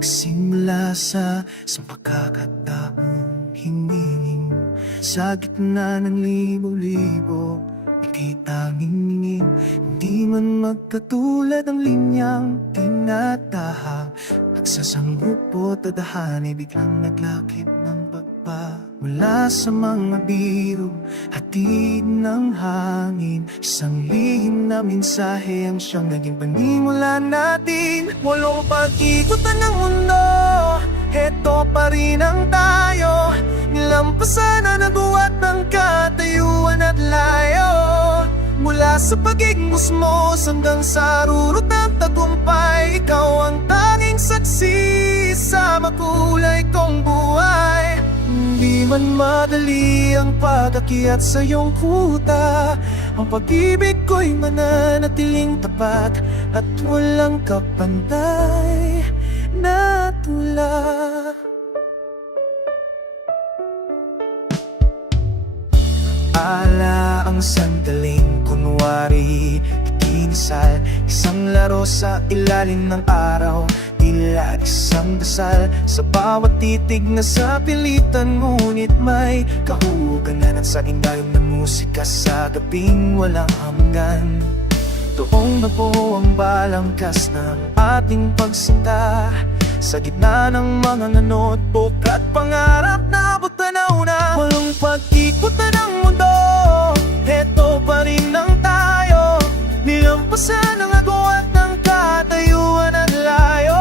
nagsimula sa pagkakataong hinihin. Sa gitna ng libo-libo, ika'y tanging ningin. Hindi man magkatulad ang linyang tinatahak. Nagsasanggup o tadahanay, biglang naglakip ng pagpa. Mula sa mga biro, hatid ng hangin. Isang lihim na mensahe ang siyang naging panimula natin. Walong pag-ikutan ng mundo, heto pa rin ang tayo. Nilampasan na nabuhat ng katayuan at layo. Mula sa pagigmusmos hanggang sa rurot ng tagumpay, ikaw ang tanging saksi sa makulay kong buhay. Hindi man madali ang pag-akyat sa iyong kuta, ang pag-ibig ko'y mananatiling tapat at walang kapantay na tula. Ala ang sandaling kunwari ikinasal, isang laro sa ilalim ng araw, tila isang dasal. Sa bawat titig na sa pilitan, ngunit may kahuganan. At sa indayong ng musika sa gabing walang hanggan, tuong nabuo ang balangkas ng ating pagsinta. Sa gitna ng mga notebook at pangarap na butanaw na. Walang pag-ikot na ng mundo, heto pa rin ang tayo. Nilampasan ang agwat ng katayuan at layo.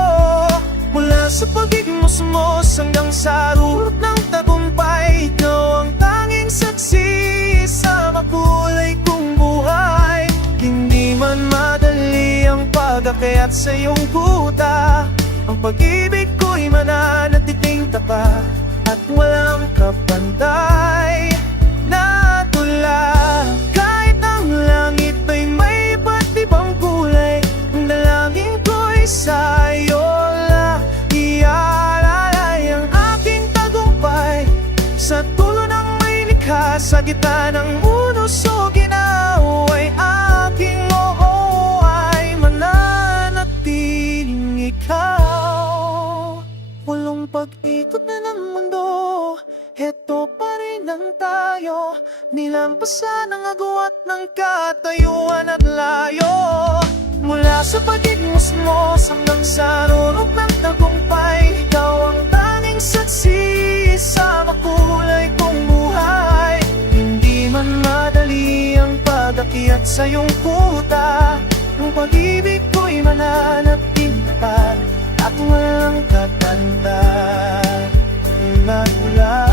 Mula sa pagigmusmos hanggang sa rurot ng tagumpay, ikaw ang tanging saksi sa makulay kong buhay. Hindi man madali ang pag-akyat sa iyong kuta, ang pag-ibig ko'y mananatiling tapat at walang kapantay na tula. Kahit ang langit ay may iba't ibang kulay, ang dalangin ko'y sa'yo lang ialalay. Ang aking tagumpay sa tulo ng may likha, sa gitna ng unos o ginaw, ay aking oo ay mananatiling ikaw. Walong pag-ikot na ng mundo, heto pa rin ang tayo. Nilampasan ang agwat ng katayuan at layo. Mula sa pagigmusmos hanggang sa rurot ng tagumpay, ikaw ang tanging saksi sa makulay kong buhay. Hindi man madali ang pag-akyat sa iyong kuta, ang pag-ibig ko'y mananatiling tapat at walang kapantay na tula.